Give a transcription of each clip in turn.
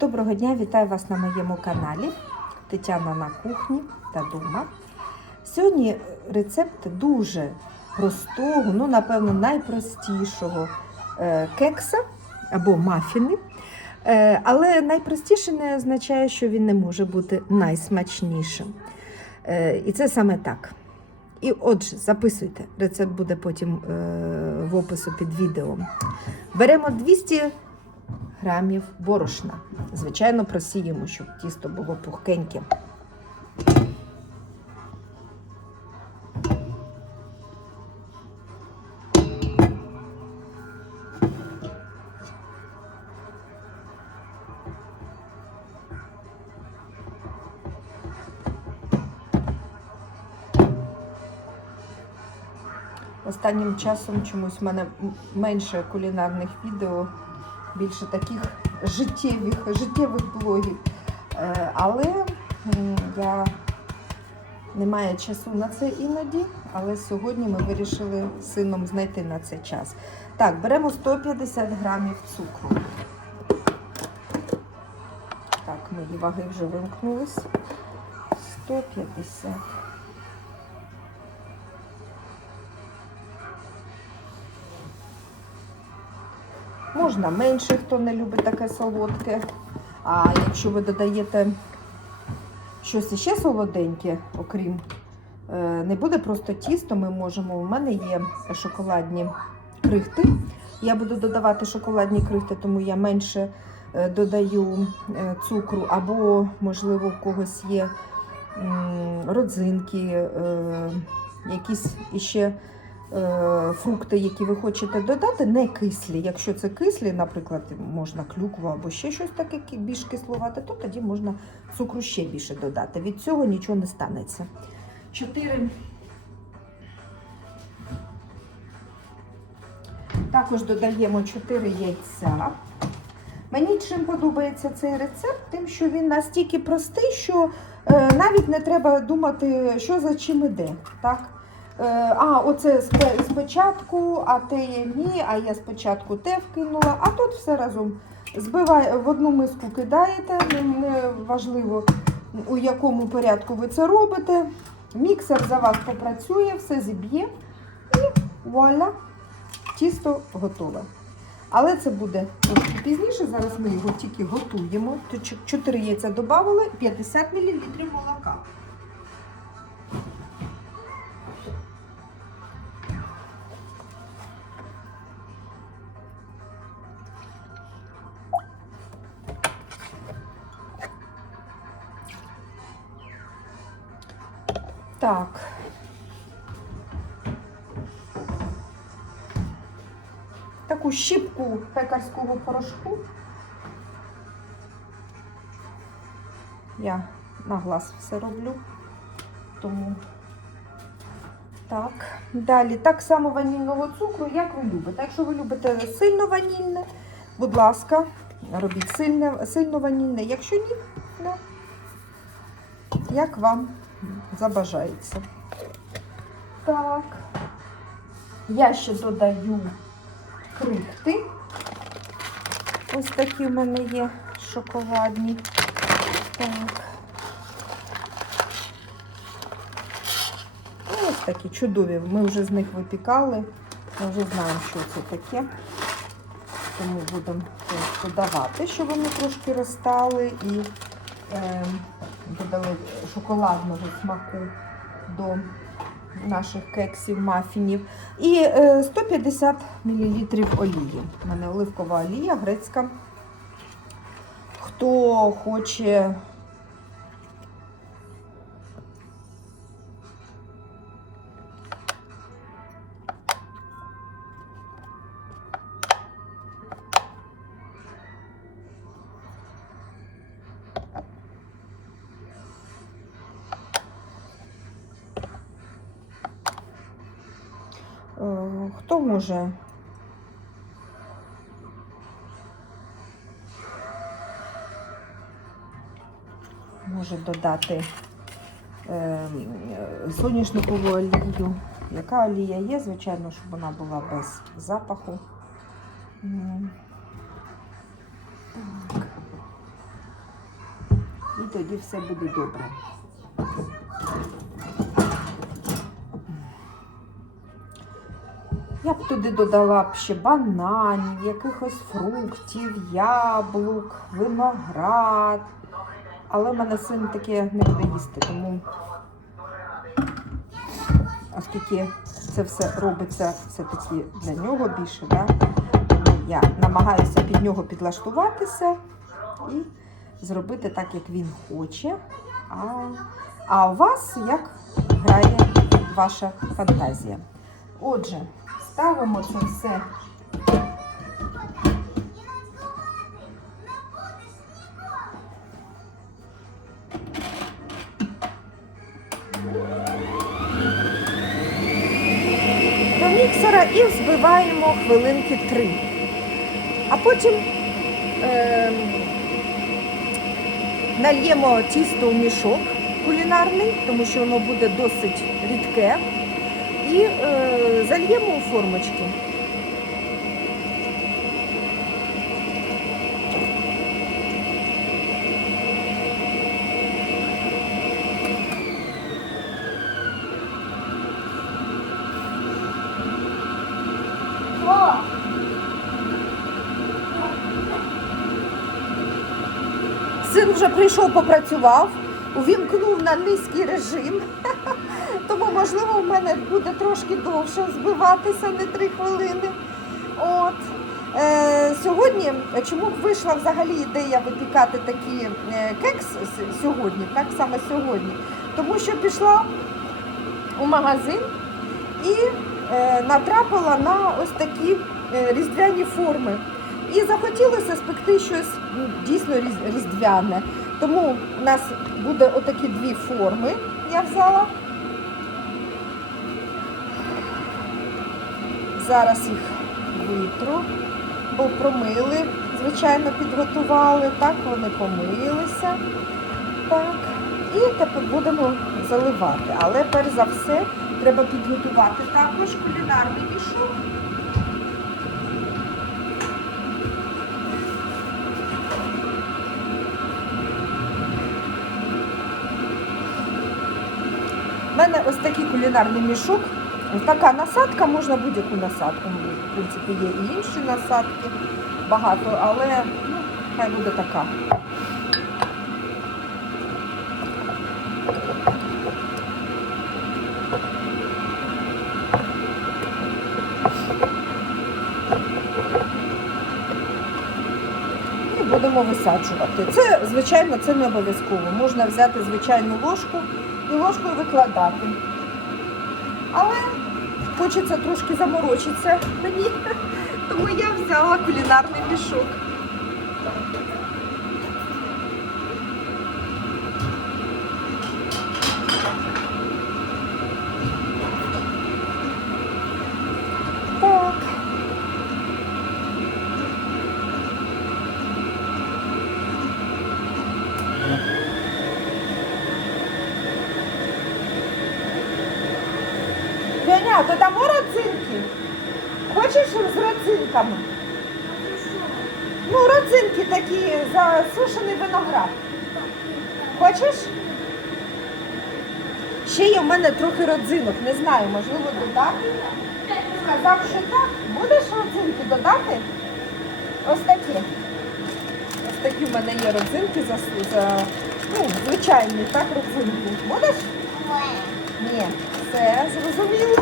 Доброго дня, вітаю вас на моєму каналі Тетяна на кухні та дома. Сьогодні рецепт дуже простого, ну, напевно, найпростішого е, кекса або мафіни. Е, Але найпростіше не означає, що він не може бути найсмачнішим. Е, І це саме так. І отже, записуйте, рецепт буде потім в опису під відео. Беремо 200 грамів борошна. Звичайно, просіємо, щоб тісто було пухкеньке. Останнім часом чомусь в мене менше кулінарних відео, більше таких життєвих, життєвих блогів. Е, Але я не маю часу на це іноді, але сьогодні ми вирішили сином знайти на це час. Так, беремо 150 грамів цукру. Так, мої ваги вже вимкнулись. 150. Можна менше, хто не любить таке солодке. А якщо ви додаєте щось іще солоденьке, окрім е, не буде просто тісто, ми можемо. У мене є шоколадні крихти. Я буду додавати шоколадні крихти, тому я менше е, додаю е, цукру, або, можливо, у когось є родзинки, якісь іще фрукти, які ви хочете додати, не кислі. Якщо це кислі, наприклад, можна клюкву або ще щось таке більш кисловате, то тоді можна цукру ще більше додати. Від цього нічого не станеться. Чотири. Також додаємо 4 яйця. Мені чим подобається цей рецепт, тим, що він настільки простий, що е, навіть не треба думати, що за чим іде. Так? Е, а, оце спочатку, а те є ні, а я спочатку те вкинула, а тут все разом. Збиває, в одну миску кидаєте, не- важливо у якому порядку ви це робите. Міксер за вас попрацює, все зіб'є і вуаля, тісто готове. Але це буде пізніше. Зараз ми його тільки готуємо. Тут 4 яйця додали, 50 мл молока. Так. Таку щіпку пекарського порошку. Я на глаз все роблю. Тому так. Далі так само ванільного цукру, як ви любите. Якщо ви любите сильно ванільне, будь ласка, робіть сильне, сильно ванільне. Якщо ні, ну, як вам забажається. Так. Я ще додаю крихти. Ось такі в мене є шоколадні. Так. Ну, Ось такі чудові. Ми вже з них випікали. Ми вже знаємо, що це таке. Тому будемо додавати, щоб вони трошки розтали і е, додали шоколадного смаку до наших кексів, мафінів. І е, 150 мл олії. У мене оливкова олія грецька. Хто хоче. Хто може може додати е, е, соняшникову олію. Яка олія є, звичайно, щоб вона була без запаху. Так. тоді все буде добре. Я б туди додала б ще бананів, якихось фруктів, яблук, виноград. Але в мене син таке не буде їсти, тому оскільки це все робиться все-таки для нього більше, да? я намагаюся під нього підлаштуватися і зробити так, як він хоче. А, а у вас як грає ваша фантазія? Отже, ставимо це все. до міксера і взбиваємо хвилинки три. А потім е, нальємо тісто в мішок кулінарний, тому що воно буде досить рідке. І е, зальємо у формочки. Син вже прийшов, попрацював, увімкнув на низький режим. Тому, можливо, в мене буде трошки довше збиватися, не три хвилини. От. Е, сьогодні, чому б вийшла взагалі ідея випікати такі е, кекс сьогодні, так саме сьогодні? Тому що пішла у магазин і е, натрапила на ось такі е, різдвяні форми. І захотілося спекти щось ну, дійсно різдвяне. Тому у нас буде отакі дві форми. Я взяла. Зараз їх витру, бо промили, звичайно, підготували. Так, вони помилися. Так. І тепер будемо заливати. Але перш за все треба підготувати також кулінарний мішок. У мене ось такий кулінарний мішок. Ось така насадка, можна будь-яку насадку. В принципі, є і інші насадки багато, але ну, хай буде така. І будемо висаджувати. Це, звичайно, це не обов'язково. Можна взяти звичайну ложку і ложкою викладати. Але хочеться трошки заморочитися мені, тому я взяла кулінарний мішок. Так. Женя, то там родзинки. Хочеш з родзинками? Ну, родзинки такі, засушений виноград. Хочеш? Ще є в мене трохи родзинок, не знаю, можливо, додати. Сказав, що так. Будеш родзинки додати? Ось такі. Ось такі в мене є родзинки за, за ну, звичайні, так, родзинки. Будеш? Ні, все зрозуміло.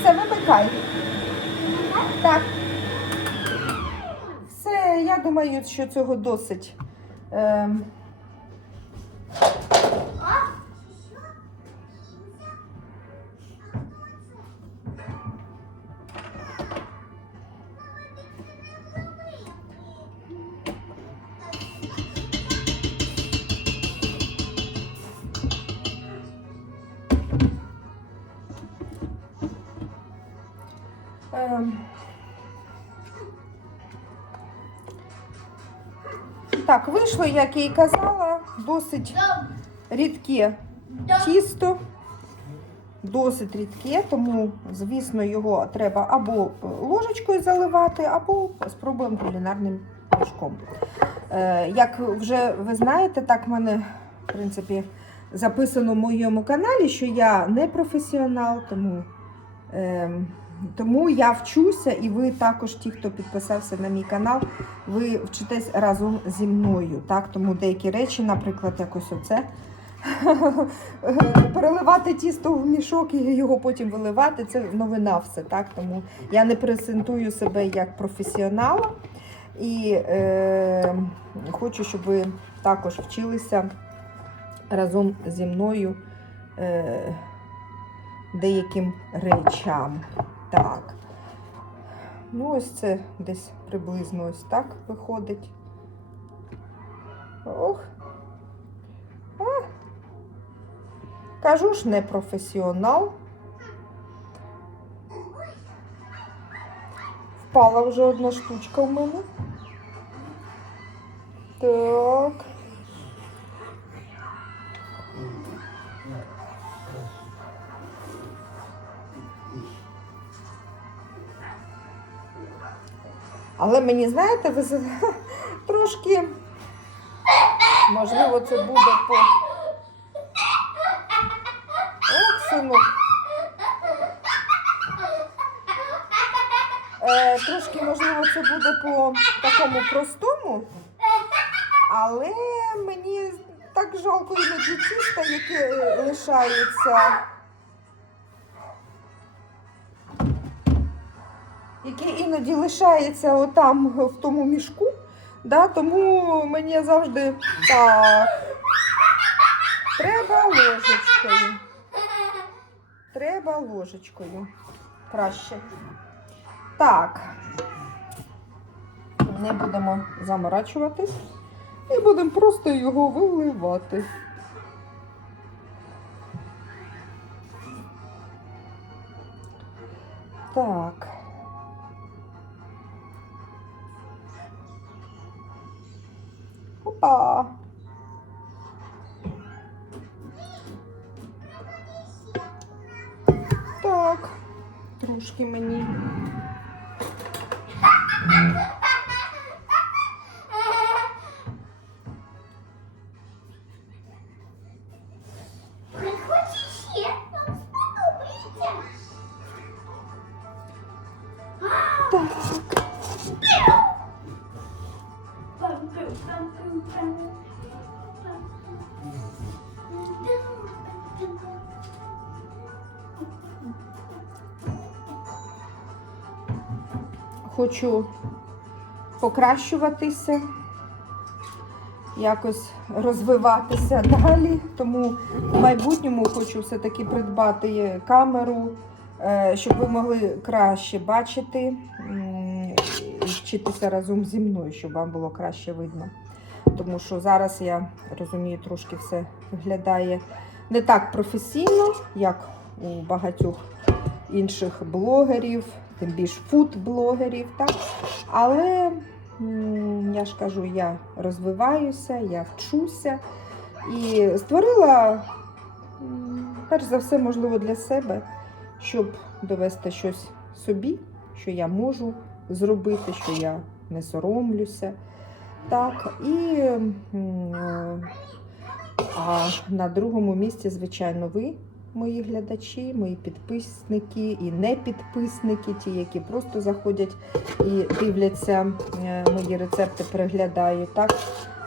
Все, вимикай. Так. Думаю, що цього досить. Ем, вийшло, як я і казала, досить рідке тісто. досить рідке, тому, звісно, його треба або ложечкою заливати, або спробуємо кулінарним мішком. Е, Як вже ви знаєте, так в мене, в принципі, записано в моєму каналі, що я не професіонал, тому, ем, тому я вчуся, і ви також, ті, хто підписався на мій канал, ви вчитесь разом зі мною. Так? Тому деякі речі, наприклад, якось оце. Переливати тісто в мішок і його потім виливати це новина все. Так? Тому я не презентую себе як професіонала. І е, хочу, щоб ви також вчилися разом зі мною е, деяким речам. Так. Ну, ось це десь приблизно ось так виходить. Ох. А. Кажу ж, не професіонал. Впала вже одна штучка в мене. Так. Але мені, знаєте, ви трошки, можливо, це буде по. Синок. Е, трошки, можливо, це буде по такому простому, але мені так жалко іноді тіста, яке е, лишається. Іноді лишається отам в тому мішку. Да, тому мені завжди так. Треба ложечкою. Треба ложечкою. Краще. Так. Не будемо заморачуватись. І будемо просто його виливати. Так. Так, трошки мені. Хочу покращуватися, якось розвиватися далі. Тому в майбутньому хочу все-таки придбати камеру, е, щоб ви могли краще бачити і вчитися разом зі мною, щоб вам було краще видно. Тому що зараз я розумію, трошки все виглядає не так професійно, як у багатьох інших блогерів, тим більш фуд-блогерів. Так? Але я ж кажу, я розвиваюся, я вчуся і створила, перш за все, можливо, для себе, щоб довести щось собі, що я можу зробити, що я не соромлюся. Так, і а на другому місці, звичайно, ви, мої глядачі, мої підписники і не підписники, ті, які просто заходять і дивляться е, мої рецепти, переглядають. Так,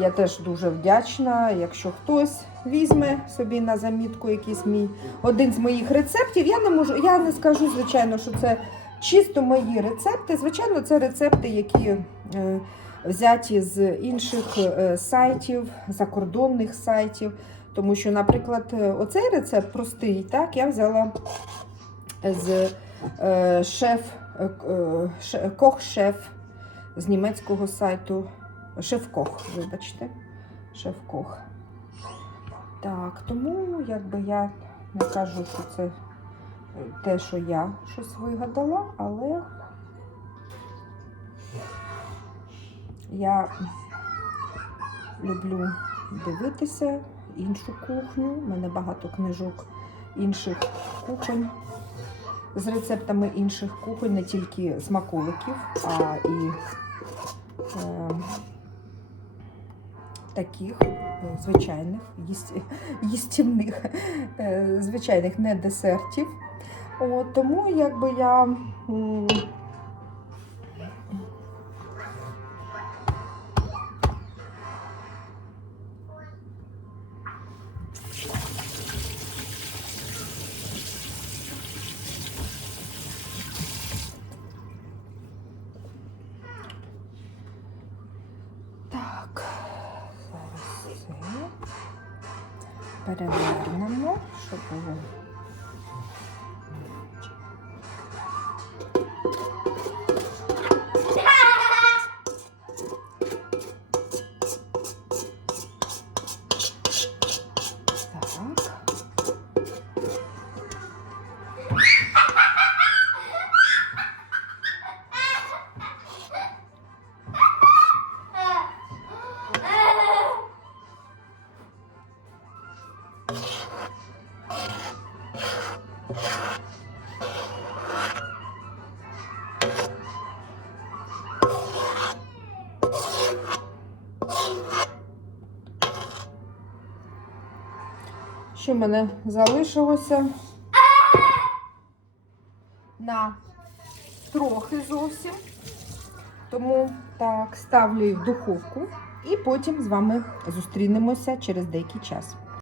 я теж дуже вдячна. Якщо хтось візьме собі на замітку якийсь мій один з моїх рецептів, я не можу, я не скажу, звичайно, що це чисто мої рецепти. Звичайно, це рецепти, які. е, взяті з інших е, сайтів, закордонних сайтів. Тому що, наприклад, е, оцей рецепт простий, так, я взяла з е, шеф, е, е, кох-шеф з німецького сайту. Шеф-кох, вибачте. Шеф-кох. Так, тому якби я не кажу, що це те, що я щось вигадала, але Я люблю дивитися іншу кухню. У мене багато книжок інших кухонь, з рецептами інших кухонь, не тільки смаколиків, а і е, таких звичайних, їсті- їстівних, е, звичайних не десертів. От, тому якби я. Перевернемо, щоб. Що в мене залишилося? На трохи зовсім. Тому так, ставлю її в духовку і потім з вами зустрінемося через деякий час.